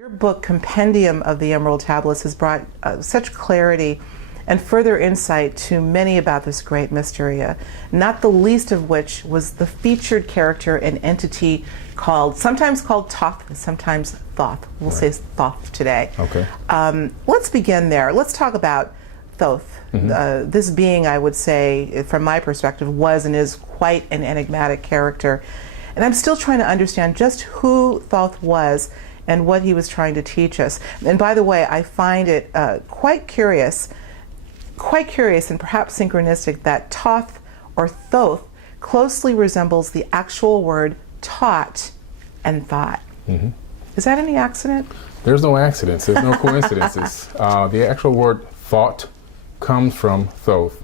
Your book, Compendium of the Emerald Tablets, has brought such clarity and further insight to many about this great mystery, not the least of which was the featured character and entity sometimes called Thoth, sometimes Thoth. We'll say Thoth today. Okay. Let's begin there. Let's talk about Thoth. This being, I would say, from my perspective, was and is quite an enigmatic character. And I'm still trying to understand just who Thoth was and what he was trying to teach us. And by the way, I find it quite curious and perhaps synchronistic that Thoth or Thoth closely resembles the actual word taught and thought. Is that any accident? There's no accidents, there's no coincidences. The actual word thought comes from Thoth.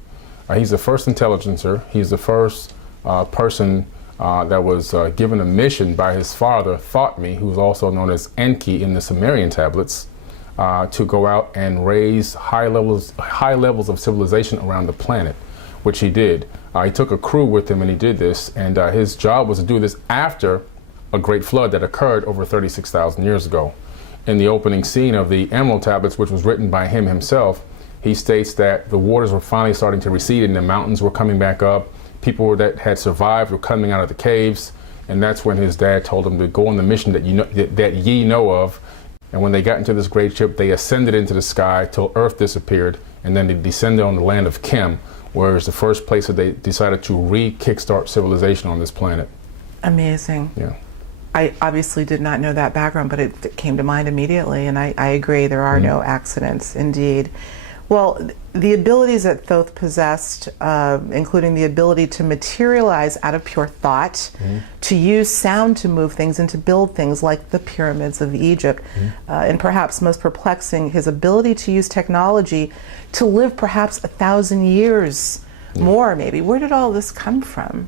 He's the first intelligencer. He's the first person that was given a mission by his father, Thothme, who's also known as Enki in the Sumerian tablets, to go out and raise high levels of civilization around the planet, which he did. He took a crew with him and he did this, and his job was to do this after a great flood that occurred over 36,000 years ago. In the opening scene of the Emerald Tablets, which was written by him himself, he states that the waters were finally starting to recede and the mountains were coming back up. People that had survived were coming out of the caves, and that's when his dad told him to go on the mission that ye know of. And when they got into this great ship, they ascended into the sky till Earth disappeared, and then they descended on the land of Kim, where is the first place that they decided to re-kickstart civilization on this planet. Amazing. Yeah. I obviously did not know that background, but it came to mind immediately, and I agree, there are no accidents, indeed. Well, the abilities that Thoth possessed, including the ability to materialize out of pure thought, to use sound to move things and to build things like the pyramids of Egypt, and perhaps most perplexing, his ability to use technology to live perhaps 1,000 years more, maybe. Where did all this come from?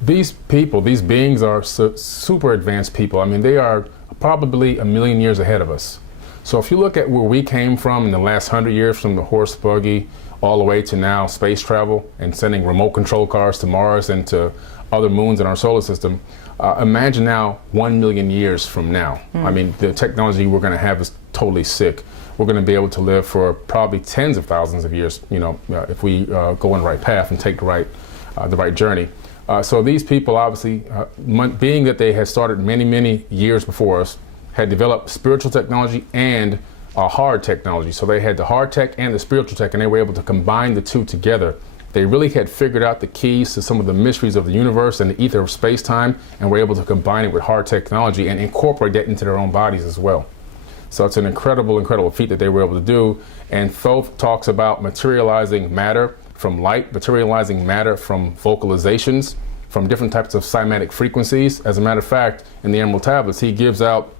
These people, these beings are super advanced people. I mean, they are probably 1,000,000 years ahead of us. So if you look at where we came from in the last 100 years, from the horse buggy all the way to now space travel and sending remote control cars to Mars and to other moons in our solar system, imagine now 1,000,000 years from now. I mean, the technology we're going to have is totally sick. We're going to be able to live for probably tens of thousands of years, you know, if we go on the right path and take the right journey. So these people, obviously, being that they had started many years before us, had developed spiritual technology and hard technology. So they had the hard tech and the spiritual tech, and they were able to combine the two together. They really had figured out the keys to some of the mysteries of the universe and the ether of space-time, and were able to combine it with hard technology and incorporate that into their own bodies as well. So it's an incredible feat that they were able to do. And Thoth talks about materializing matter from light, materializing matter from vocalizations, from different types of cymatic frequencies. As a matter of fact, in the Emerald Tablets, he gives out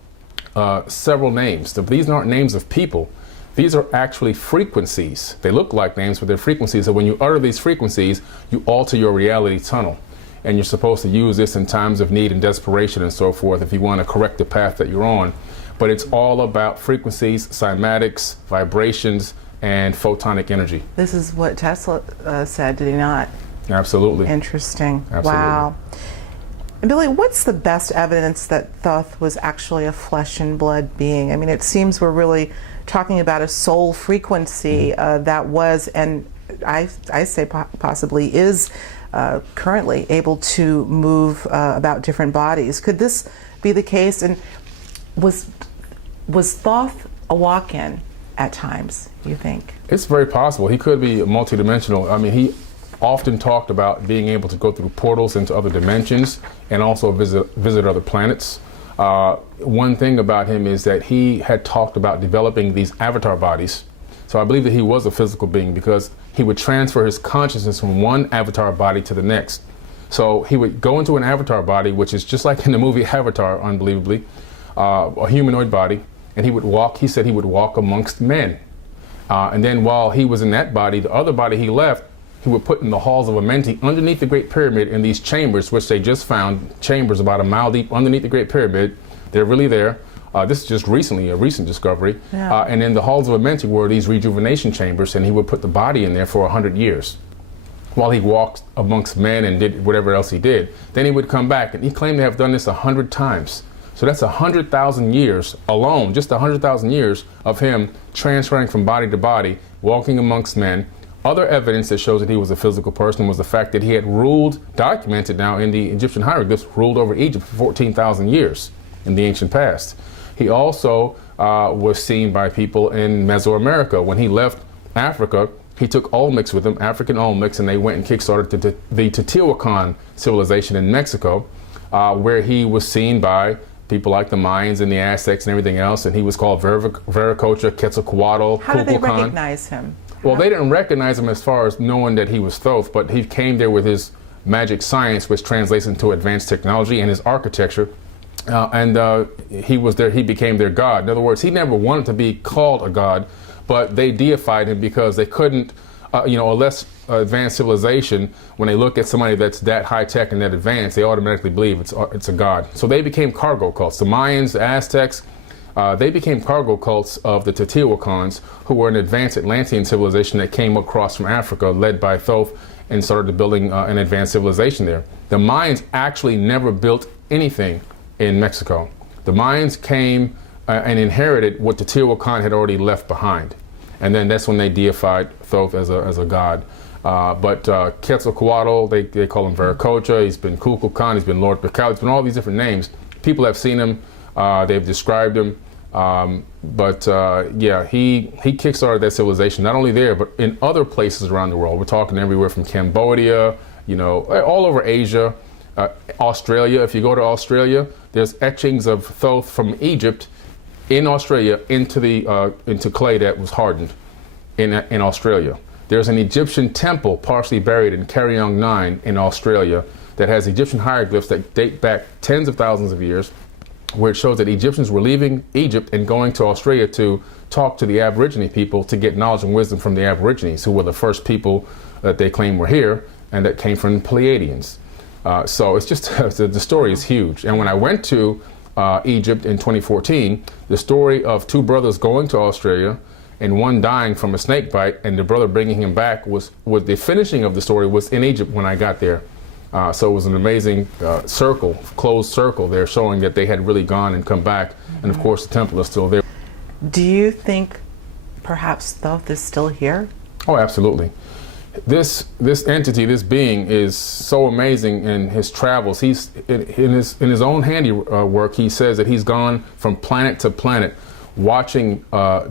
several names. These aren't names of people. These are actually frequencies. They look like names, but they're frequencies. So when you utter these frequencies, you alter your reality tunnel. And you're supposed to use this in times of need and desperation and so forth if you want to correct the path that you're on. But it's all about frequencies, cymatics, vibrations, and photonic energy. This is what Tesla said, did he not? Absolutely. Interesting. Absolutely. Wow. And Billy, what's the best evidence that Thoth was actually a flesh and blood being? I mean, it seems we're really talking about a soul frequency that was, and I say possibly is, currently able to move about different bodies. Could this be the case? And was Thoth awaken at times, you think? It's very possible. He could be multidimensional. I mean, he often talked about being able to go through portals into other dimensions and also visit other planets. One thing about him is that he had talked about developing these avatar bodies. So I believe that he was a physical being because he would transfer his consciousness from one avatar body to the next. So he would go into an avatar body, which is just like in the movie Avatar, unbelievably, a humanoid body, and he would walk, he said he would walk amongst men. And then while he was in that body, the other body he left, he would put in the halls of Amenti underneath the Great Pyramid in these chambers, which they just found, chambers about 1 mile deep underneath the Great Pyramid. They're really there. This is just recently, a recent discovery. Yeah. And in the halls of Amenti were these rejuvenation chambers, and he would put the body in there for 100 years while he walked amongst men and did whatever else he did. Then he would come back, and he claimed to have done this 100 times. So that's 100,000 years alone, just 100,000 years of him transferring from body to body, walking amongst men. Other evidence that shows that he was a physical person was the fact that he had ruled, documented now in the Egyptian hieroglyphs, ruled over Egypt for 14,000 years in the ancient past. He also was seen by people in Mesoamerica. When he left Africa, he took Olmecs with him, African Olmecs, and they went and kickstarted the Teotihuacan civilization in Mexico, where he was seen by people like the Mayans and the Aztecs and everything else, and he was called Viracocha, Quetzalcoatl, How did they Kukulkan. recognize him? Well, they didn't recognize him as far as knowing that he was Thoth, but he came there with his magic science, which translates into advanced technology, and his architecture. He was there. He became their god. In other words, he never wanted to be called a god, but they deified him because they couldn't, a less advanced civilization, when they look at somebody that's that high tech and that advanced, they automatically believe it's a god. So they became cargo cults. The Mayans, the Aztecs, they became cargo cults of the Teotihuacans, who were an advanced Atlantean civilization that came across from Africa, led by Thoth, and started building an advanced civilization there. The Mayans actually never built anything in Mexico. The Mayans came and inherited what the Teotihuacan had already left behind. And then that's when they deified Thoth as a god. But Quetzalcoatl, they call him Viracocha, he's been Kukulkan, he's been Lord Picao, he's been all these different names. People have seen him, they've described him. He kickstarted that civilization, not only there, but in other places around the world. We're talking everywhere from Cambodia, all over Asia, Australia. If you go to Australia, there's etchings of Thoth from Egypt in Australia into clay that was hardened in Australia. There's an Egyptian temple partially buried in Karyong 9 in Australia that has Egyptian hieroglyphs that date back tens of thousands of years, where it shows that Egyptians were leaving Egypt and going to Australia to talk to the Aborigine people to get knowledge and wisdom from the Aborigines, who were the first people that they claim were here and that came from the Pleiadians. So it's just, the story is huge. And when I went to Egypt in 2014, the story of two brothers going to Australia and one dying from a snake bite and the brother bringing him back was the finishing of the story was in Egypt when I got there. So it was an amazing closed circle there, showing that they had really gone and come back. And of course, the temple is still there. Do you think perhaps Thoth is still here? Oh, absolutely. This entity, this being, is so amazing in his travels. He's in his own handiwork. He says that he's gone from planet to planet, watching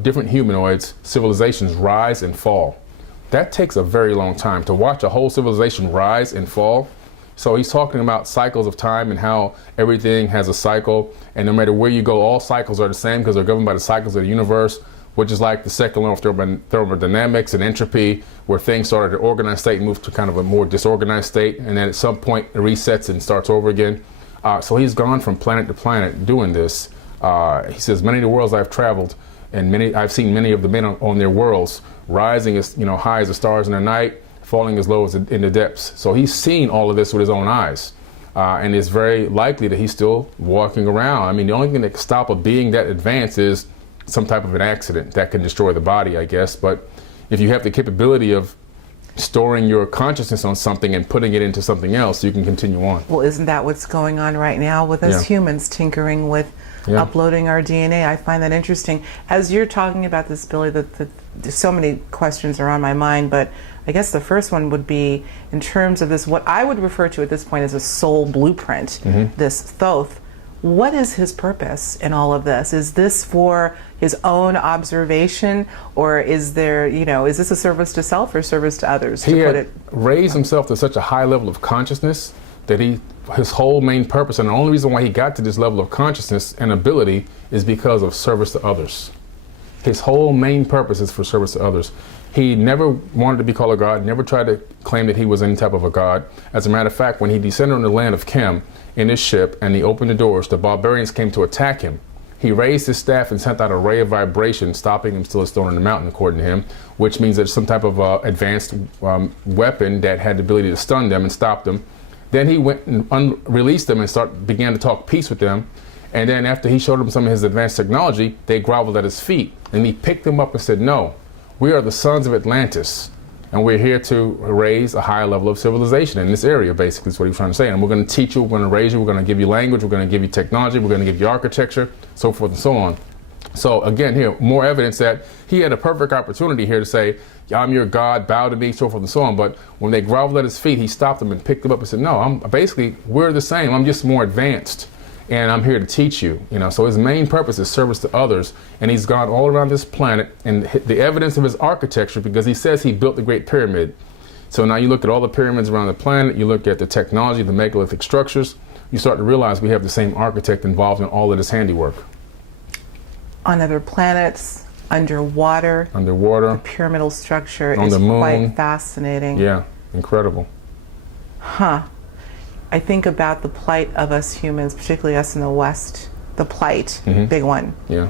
different humanoids, civilizations rise and fall. That takes a very long time to watch a whole civilization rise and fall. So he's talking about cycles of time and how everything has a cycle, and no matter where you go, all cycles are the same because they're governed by the cycles of the universe, which is like the second law of thermodynamics and entropy, where things started at an organized state and move to kind of a more disorganized state, and then at some point it resets and starts over again. So he's gone from planet to planet doing this. He says, many of the worlds I've traveled, and I've seen many of the men on their worlds rising as high as the stars in the night, falling as low as in the depths. So he's seen all of this with his own eyes. And it's very likely that he's still walking around. I mean, the only thing that can stop a being that advanced is some type of an accident that can destroy the body, I guess. But if you have the capability of storing your consciousness on something and putting it into something else, you can continue on. Well, isn't that what's going on right now with us humans tinkering with uploading our DNA? I find that interesting. As you're talking about this, Billy, so many questions are on my mind, but I guess the first one would be in terms of this, what I would refer to at this point as a soul blueprint, this Thoth. What is his purpose in all of this? Is this for his own observation, or is there, is this a service to self or service to others? He had raised himself to such a high level of consciousness that his whole main purpose, and the only reason why he got to this level of consciousness and ability, is because of service to others. His whole main purpose is for service to others. He never wanted to be called a god, never tried to claim that he was any type of a god. As a matter of fact, when he descended on the land of Chem in his ship and he opened the doors, the barbarians came to attack him. He raised his staff and sent out a ray of vibration, stopping him still a stone in the mountain, according to him, which means there's some type of advanced weapon that had the ability to stun them and stop them. Then he went and released them and began to talk peace with them. And then after he showed them some of his advanced technology, they groveled at his feet. And he picked them up and said, "No, we are the sons of Atlantis. And we're here to raise a higher level of civilization in this area, basically, is what he's trying to say. And we're going to teach you, we're going to raise you, we're going to give you language, we're going to give you technology, we're going to give you architecture, so forth and so on. So again, here, more evidence that he had a perfect opportunity here to say, I'm your God, bow to me, so forth and so on. But when they groveled at his feet, he stopped them and picked them up and said, no, we're the same. I'm just more advanced. And I'm here to teach you, So his main purpose is service to others, and he's gone all around this planet, and the evidence of his architecture, because he says he built the Great Pyramid. So now you look at all the pyramids around the planet, you look at the technology, the megalithic structures, you start to realize we have the same architect involved in all of this handiwork. On other planets, underwater, the pyramidal structure on is the moon. Quite fascinating. Yeah, incredible. Huh. I think about the plight of us humans, particularly us in the West. The plight, big one. Yeah.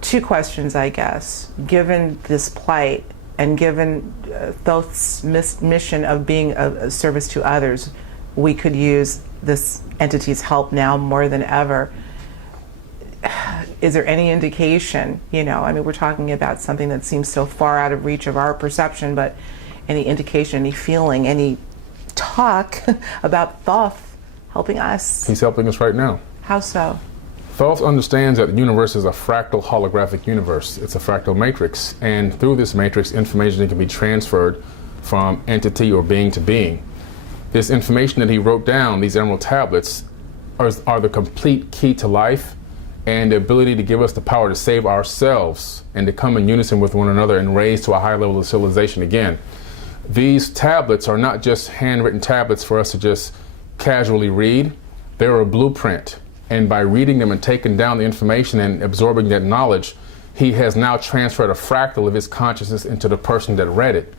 Two questions, I guess. Given this plight and given Thoth's mission of being a service to others, we could use this entity's help now more than ever. Is there any indication, we're talking about something that seems so far out of reach of our perception, but any indication, any feeling, any talk about Thoth helping us? He's helping us right now. How so? Thoth understands that the universe is a fractal holographic universe. It's a fractal matrix, and through this matrix, information can be transferred from entity or being to being. This information that he wrote down, these emerald tablets, are the complete key to life and the ability to give us the power to save ourselves and to come in unison with one another and raise to a higher level of civilization again. These tablets are not just handwritten tablets for us to just casually read. They're a blueprint. And by reading them and taking down the information and absorbing that knowledge, he has now transferred a fractal of his consciousness into the person that read it.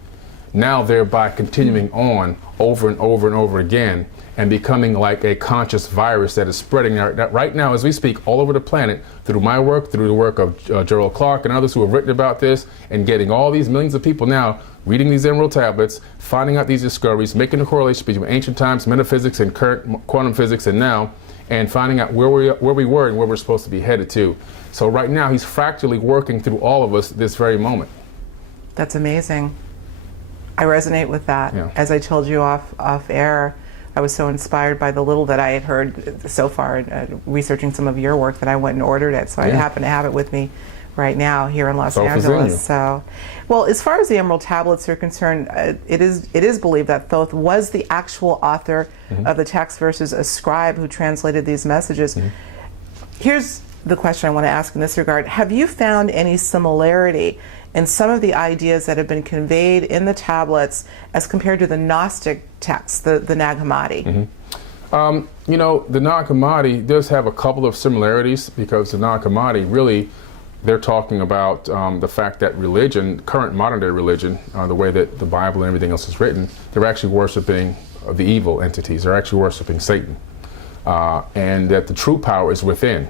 Now thereby continuing on over and over and over again and becoming like a conscious virus that is spreading right now as we speak all over the planet through my work, through the work of Gerald Clark and others who have written about this, and getting all these millions of people now reading these emerald tablets, finding out these discoveries, making the correlation between ancient times, metaphysics, and current quantum physics, and now, and finding out where we were and where we're supposed to be headed to. So right now he's fractally working through all of us this very moment. That's amazing. I resonate with that. Yeah. As I told you off air, I was so inspired by the little that I had heard so far researching some of your work that I went and ordered it. So I happen to have it with me right now here in Los Angeles. So, well, as far as the emerald tablets are concerned, it is believed that Thoth was the actual author of the text versus a scribe who translated these messages. Here's the question I want to ask in this regard. Have you found any similarity in some of the ideas that have been conveyed in the tablets as compared to the Gnostic texts, the Nag Hammadi? The Nag Hammadi does have a couple of similarities, because the Nag Hammadi really, they're talking about the fact that religion, current modern day religion, the way that the Bible and everything else is written, they're actually worshiping the evil entities. They're actually worshiping Satan. And that the true power is within.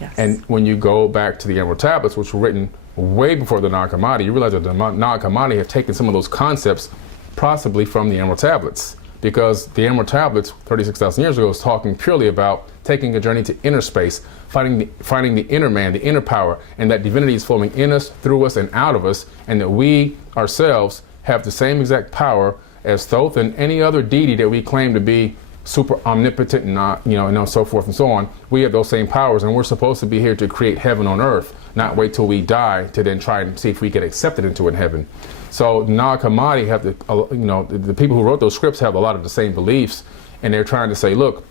Yes. And when you go back to the Emerald Tablets, which were written way before the Nag Hammadi, you realize that the Nag Hammadi had taken some of those concepts possibly from the Emerald Tablets, because the Emerald Tablets 36,000 years ago was talking purely about taking a journey to inner space, finding the inner man, the inner power, and that divinity is flowing in us, through us, and out of us, and that we ourselves have the same exact power as Thoth and any other deity that we claim to be super omnipotent and so forth and so on. We have those same powers, and we're supposed to be here to create heaven on earth, not wait till we die to then try and see if we get accepted into it in heaven. So Nag Hammadi have the people who wrote those scripts have a lot of the same beliefs, and they're trying to say, look,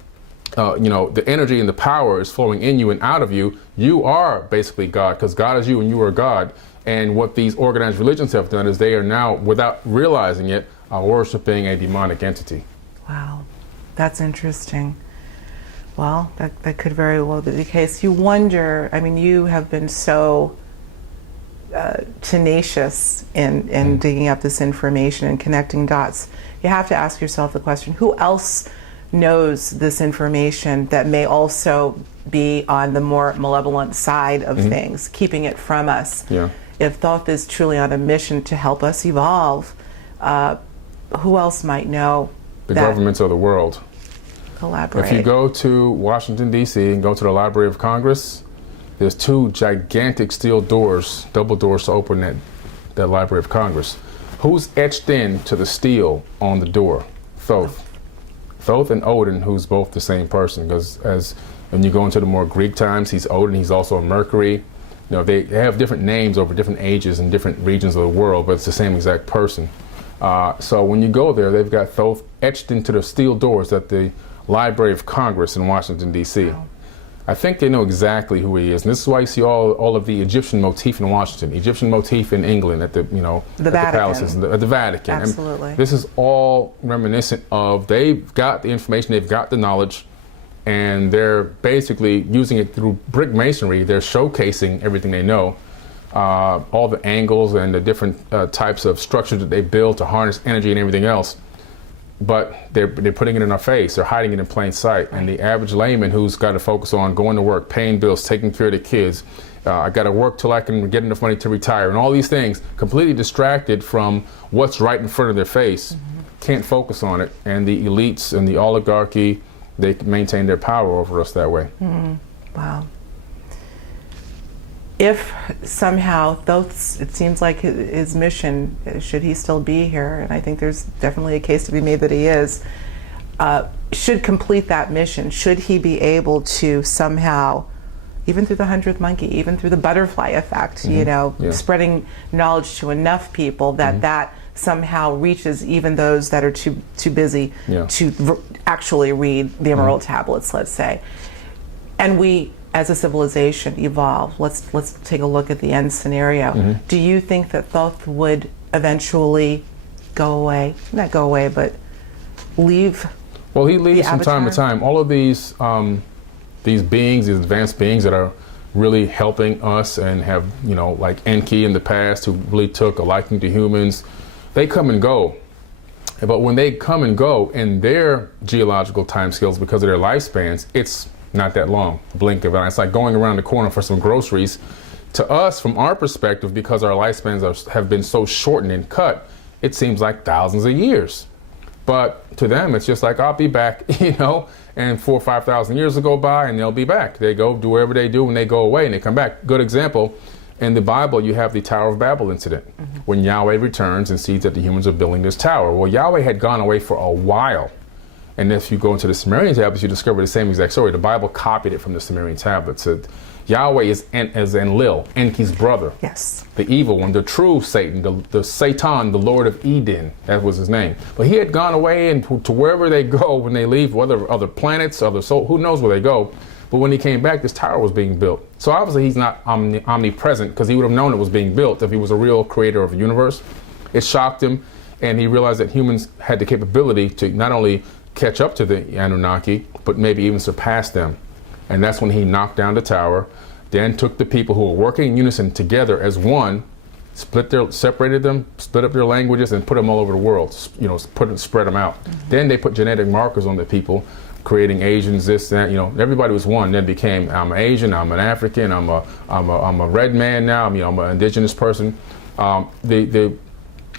the energy and the power is flowing in you and out of you. You are basically God, because God is you and you are God. And what these organized religions have done is they are now, without realizing it, worshiping a demonic entity. Wow. That's interesting. Well, that could very well be the case. You wonder, you have been so tenacious in digging up this information and connecting dots. You have to ask yourself the question, who else knows this information that may also be on the more malevolent side of things, keeping it from us? Yeah. If Thoth is truly on a mission to help us evolve, who else might know? The governments of the world. Collaborate. If you go to Washington, D.C. and go to the Library of Congress, there's two gigantic steel doors, double doors to open that Library of Congress. Who's etched into the steel on the door? Thoth. Thoth and Odin, who's both the same person, because as when you go into the more Greek times, he's Odin, he's also a Mercury. You know, they have different names over different ages and different regions of the world, but it's the same exact person. So when you go there, they've got Thoth etched into the steel doors at the Library of Congress in Washington, D.C. Wow. I think they know exactly who he is, and this is why you see all of the Egyptian motif in Washington, Egyptian motif in England at the the palaces, the Vatican. Absolutely. And this is all reminiscent of they've got the information, they've got the knowledge, and they're basically using it through brick masonry. They're showcasing everything they know, all the angles and the different types of structures that they build to harness energy and everything else. But they're putting it in our face. They're hiding it in plain sight. And the average layman who's got to focus on going to work, paying bills, taking care of the kids, I got to work till I can get enough money to retire, and all these things, completely distracted from what's right in front of their face, can't focus on it. And the elites and the oligarchy, they maintain their power over us that way. Wow. If somehow Thoth's, it seems like his mission, should he still be here, and I think there's definitely a case to be made that he is, should complete that mission, should he be able to somehow, even through the 100th monkey, even through the butterfly effect, spreading knowledge to enough people that that somehow reaches even those that are too busy to actually read the Emerald Tablets, let's say. And we, as a civilization, evolve. Let's take a look at the end scenario. Do you think that Thoth would eventually go away? Not go away, but leave? Well, he leaves from time to time. All of these beings, these advanced beings that are really helping us and have, like Enki in the past, who really took a liking to humans, they come and go. But when they come and go in their geological timescales, because of their lifespans, it's not that long, blink of an eye. It's like going around the corner for some groceries. To us, from our perspective, because our lifespans have been so shortened and cut, it seems like thousands of years. But to them, it's just like, I'll be back, and 4,000 or 5,000 years will go by and they'll be back. They go do whatever they do and they go away and they come back. Good example, in the Bible, you have the Tower of Babel incident, when Yahweh returns and sees that the humans are building this tower. Well, Yahweh had gone away for a while. And if you go into the Sumerian tablets, you discover the same exact story. The Bible copied it from the Sumerian tablets. Yahweh is Enlil, Enki's brother. Yes. The evil one, the true Satan, the Satan, the Lord of Eden. That was his name. But he had gone away and to wherever they go when they leave, whether other planets, other soul, who knows where they go. But when he came back, this tower was being built. So obviously he's not omnipresent, because he would have known it was being built if he was a real creator of the universe. It shocked him, and he realized that humans had the capability to not only catch up to the Anunnaki, but maybe even surpass them. And that's when he knocked down the tower, then took the people who were working in unison together as one, separated them, split up their languages, and put them all over the world, spread them out. Then they put genetic markers on the people, creating Asians, this, that, everybody was one. Then became, I'm Asian, I'm an African, I'm a red man now, I'm an indigenous person.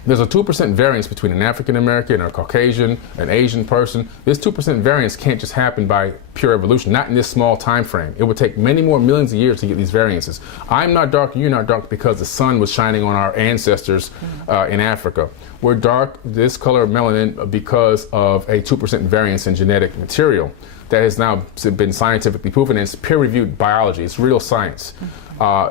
There's a 2% variance between an African American, a Caucasian, an Asian person. This 2% variance can't just happen by pure evolution, not in this small time frame. It would take many more millions of years to get these variances. I'm not dark, you're not dark, because the sun was shining on our ancestors in Africa. We're dark, this color of melanin, because of a 2% variance in genetic material that has now been scientifically proven, and it's peer-reviewed biology, it's real science.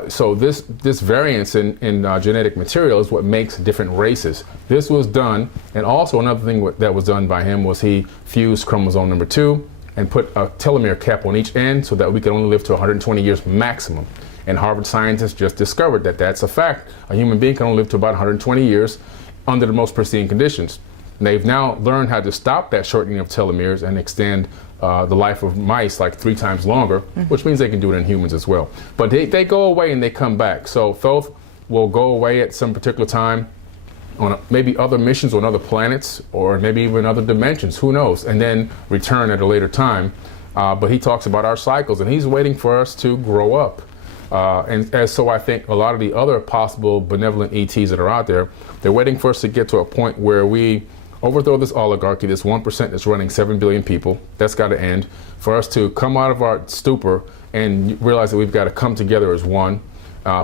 So this variance in genetic material is what makes different races. This was done, and also another thing that was done by him was he fused chromosome number 2 and put a telomere cap on each end so that we could only live to 120 years maximum. And Harvard scientists just discovered that that's a fact. A human being can only live to about 120 years under the most pristine conditions. And they've now learned how to stop that shortening of telomeres and extend the life of mice like 3 times longer, which means they can do it in humans as well. But they go away and they come back. So Thoth will go away at some particular time on maybe other missions on other planets, or maybe even other dimensions, who knows, and then return at a later time. But he talks about our cycles, and he's waiting for us to grow up. So I think a lot of the other possible benevolent ETs that are out there, they're waiting for us to get to a point where we overthrow this oligarchy, this 1% that's running 7 billion people. That's got to end. For us to come out of our stupor and realize that we've got to come together as one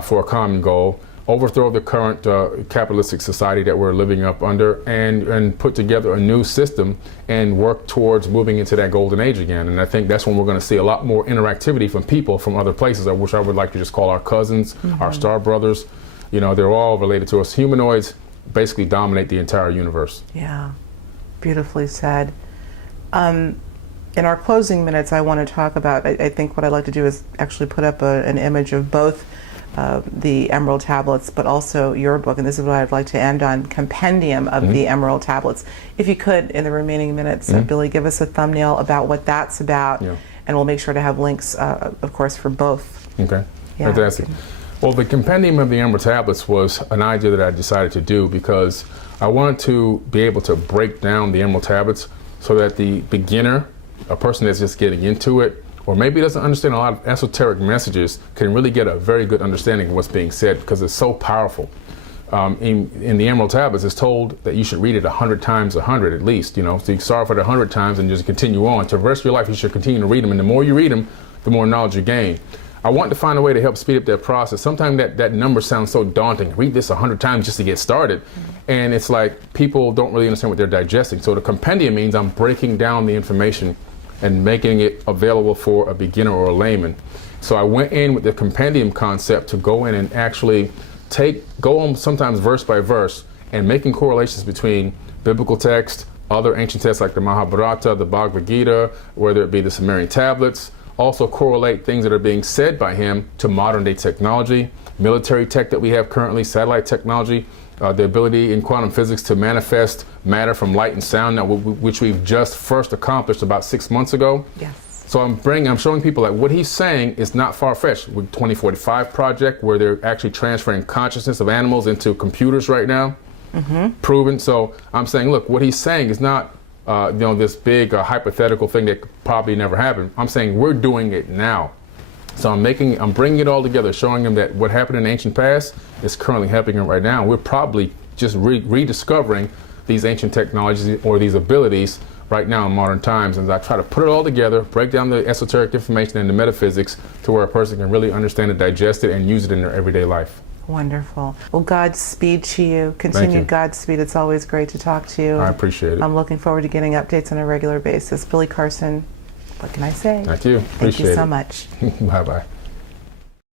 for a common goal. overthrow the current capitalistic society that we're living up under, and put together a new system and work towards moving into that golden age again. And I think that's when we're going to see a lot more interactivity from people from other places, which I would like to just call our cousins, our star brothers. You know, they're all related to us. Humanoids basically dominate the entire universe. Yeah, beautifully said. In our closing minutes, I want to talk about, I think what I'd like to do is actually put up an image of both the Emerald Tablets, but also your book, and this is what I'd like to end on, Compendium of the Emerald Tablets. If you could, in the remaining minutes, Billy, give us a thumbnail about what that's about, and we'll make sure to have links, of course, for both. Okay, fantastic. Well, the Compendium of the Emerald Tablets was an idea that I decided to do because I wanted to be able to break down the Emerald Tablets so that the beginner, a person that's just getting into it, or maybe doesn't understand a lot of esoteric messages, can really get a very good understanding of what's being said because it's so powerful. In the Emerald Tablets, it's told that you should read it 100 times 100 at least, you know, so you start for it 100 times and just continue on. To the rest of your life, you should continue to read them, and the more you read them, the more knowledge you gain. I want to find a way to help speed up that process. Sometimes that number sounds so daunting. Read this 100 times just to get started. And it's like people don't really understand what they're digesting. So the compendium means I'm breaking down the information and making it available for a beginner or a layman. So I went in with the compendium concept to go in and actually go on sometimes verse by verse and making correlations between biblical text, other ancient texts like the Mahabharata, the Bhagavad Gita, whether it be the Sumerian tablets, also correlate things that are being said by him to modern day technology, military tech that we have currently, satellite technology, the ability in quantum physics to manifest matter from light and sound, now, which we've just first accomplished about 6 months ago. Yes. So I'm showing people that what he's saying is not far-fetched. With 2045 project, where they're actually transferring consciousness of animals into computers right now, proven. So I'm saying, look, what he's saying is not this big hypothetical thing that could probably never happen. I'm saying we're doing it now. So I'm bringing it all together, showing them that what happened in the ancient past is currently happening right now. We're probably just rediscovering these ancient technologies or these abilities right now in modern times. And I try to put it all together, break down the esoteric information and the metaphysics to where a person can really understand it, digest it, and use it in their everyday life. Wonderful. Well, Godspeed to you. Continued Godspeed. It's always great to talk to you. I appreciate it. I'm looking forward to getting updates on a regular basis. Billy Carson, what can I say? Thank you. Thank you so much. Bye-bye.